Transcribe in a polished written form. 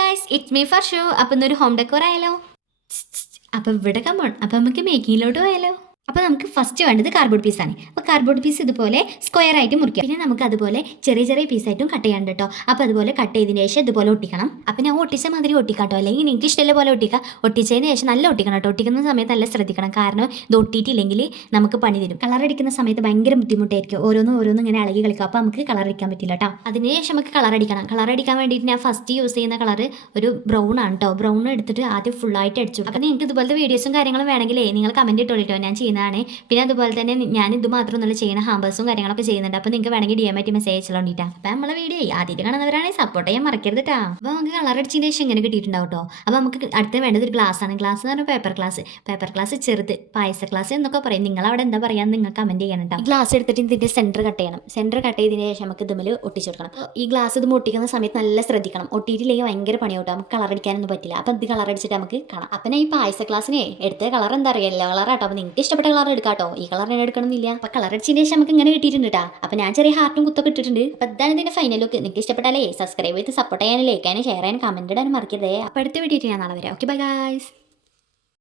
Guys, it's me fir shoe. അപ്പം ഇന്നൊരു home decor ആയാലോ? അപ്പം ഇവിടെ കമ്മോൺ. അപ്പം നമുക്ക് മേക്കിങ്ങിലോട്ട് പോയാലോ? അപ്പോൾ നമുക്ക് ഫസ്റ്റ് വേണ്ടത് കാർഡ്ബോർഡ് പീസാണ്. അപ്പോൾ കാർഡ്ബോർഡ് പീസ് ഇതുപോലെ സ്ക്വയർ ആയിട്ട് മുറിക്കാം. പിന്നെ നമുക്ക് അതുപോലെ ചെറിയ ചെറിയ പീസായിട്ടും കട്ട് ചെയ്യാണ്ട് കേട്ടോ. അപ്പോൾ അതുപോലെ കട്ട് ചെയ്തതിന് ശേഷം ഇതുപോലെ ഒട്ടിക്കണം. അപ്പോൾ ഞാൻ ഒട്ടിച്ച മാതിരി ഒട്ടിക്കാട്ടോ, അല്ലെങ്കിൽ നിങ്ങൾക്ക് ഇഷ്ടമുള്ള പോലെ ഒട്ടിക്കാം. ഒട്ടിച്ചതിന് ശേഷം നല്ല ഒട്ടിക്കണം കേട്ടോ. ഒട്ടിക്കുന്ന സമയത്ത് നല്ല ശ്രദ്ധിക്കണം, കാരണം ഇത് ഒട്ടിയിട്ടില്ലെങ്കിൽ നമുക്ക് പണി തരും. കളർ അടിക്കുന്ന സമയത്ത് ഭയങ്കര ബുദ്ധിമുട്ടായിരിക്കും. ഓരോന്നും ഇങ്ങനെ ഇളകി കളിക്കും. അപ്പോൾ നമുക്ക് കളർ അടിക്കാൻ പറ്റില്ല കേട്ടോ. അതിനുശേഷം നമുക്ക് കളർ അടിക്കണം. കളർ അടിക്കാൻ വേണ്ടിയിട്ട് ഞാൻ ഫസ്റ്റ് യൂസ് ചെയ്യുന്ന കളർ ഒരു ബ്രൗൺ ആണ് കേട്ടോ. ബ്രൗൺ എടുത്തിട്ട് ആദ്യം ഫുള്ളായിട്ട് അടിച്ചു. അപ്പോൾ നിങ്ങൾക്ക് ഇതുപോലത്തെ വീഡിയോസും കാര്യങ്ങളും വേണമെങ്കിലേ നിങ്ങൾ കമൻറ്റ് ഇട്ടോളിട്ടോ, ഞാൻ ചെയ്യുന്നതാണ്. പിന്നെ അതുപോലെ തന്നെ ഞാൻ ഇത് മാത്രമൊന്നുമല്ല ചെയ്യുന്ന ഹാമ്പേഴ്സും കാര്യങ്ങളൊക്കെ ചെയ്യുന്നുണ്ട്. അപ്പോൾ നിങ്ങൾക്ക് വേണമെങ്കിൽ DM ആയിട്ട് മെസ്സേജ് അയച്ചോണ്ടിട്ടാ. അപ്പോൾ നമ്മളെ വീഡിയോ ആദ്യമായിട്ട് കാണുന്നവരാണെങ്കിൽ സപ്പോർട്ട് ചെയ്യാൻ മറക്കരുത് കേട്ടോ. അപ്പോൾ നമുക്ക് കളർ അടിച്ചതിന് ശേഷം ഇങ്ങനെ കിട്ടിയിട്ടുണ്ടാവും കേട്ടോ. അപ്പോൾ നമുക്ക് അടുത്ത് വേണ്ടത് ഒരു ഗ്ലാസ് ആണ്. ഗ്ലാസ് എന്ന് പറഞ്ഞാൽ പേപ്പർ ഗ്ലാസ് ചെറുത്, പായസ ഗ്ലാസ് എന്നൊക്കെ പറയും. നിങ്ങൾ അവിടെ എന്താ പറയാന്ന് നിങ്ങൾ കമൻറ്റ് ചെയ്യണം കേട്ടോ. ഈ ഗ്ലാസ് എടുത്തിട്ട് ഇതിൻ്റെ സെൻറ്റർ കട്ട് ചെയ്യണം. സെൻറ്റർ കട്ട് ചെയ്തതിന് ശേഷം നമുക്ക് ഇതുമ്മൽ ഒട്ടിച്ചു കൊടുക്കണം. ഈ ഗ്ലാസ് ഇത് ഒട്ടിക്കുന്ന സമയത്ത് നല്ല ശ്രദ്ധിക്കണം. ഒട്ടിയിട്ടില്ലെങ്കിൽ ഭയങ്കര പണിയാവും. നമുക്ക് കളർ അടിക്കാനൊന്നും പറ്റില്ല. അപ്പോൾ ഇത് കളർ അടിച്ചിട്ട് നമുക്ക് കാണാം. അപ്പം ഈ പായസ ഗ്ലാസ്സിനെ എടുത്ത കളർ എന്താ അറിയാം, യെല്ലോ കളർ ആട്ടോ. അപ്പോൾ നിങ്ങൾക്ക് ഇഷ്ടപ്പെട്ട കളർ എടുക്കാട്ടോ. ഈ കളർ ഞാൻ എടുക്കണമെന്നില്ല. അപ്പോൾ കളർ അടിച്ചതിന് ശേഷം നമുക്ക് ഇങ്ങനെ കിട്ടിയിട്ടുണ്ട് കേട്ടോ. അപ്പോൾ ഞാൻ ചെറിയ ഹാർട്ടും കുത്തൊക്കെ ഇട്ടിട്ടുണ്ട്. അപ്പോൾ ഇതാണ് ഇതിൻ്റെ ഫൈനൽ ലുക്ക്. നിങ്ങൾക്ക് ഇഷ്ടപ്പെട്ടാലേ സബ്സ്ക്രൈബ് ചെയ്ത് സപ്പോർട്ട് ചെയ്യാനും ലൈക്ക് ചെയ്യാനും ഷെയർ ചെയ്യാനും കമൻറ്റ് ഇടാനും മറക്കരുതേ. അപ്പോൾ അടുത്ത വീഡിയോ ഞാൻ നാളെ വരാം. Okay bye guys.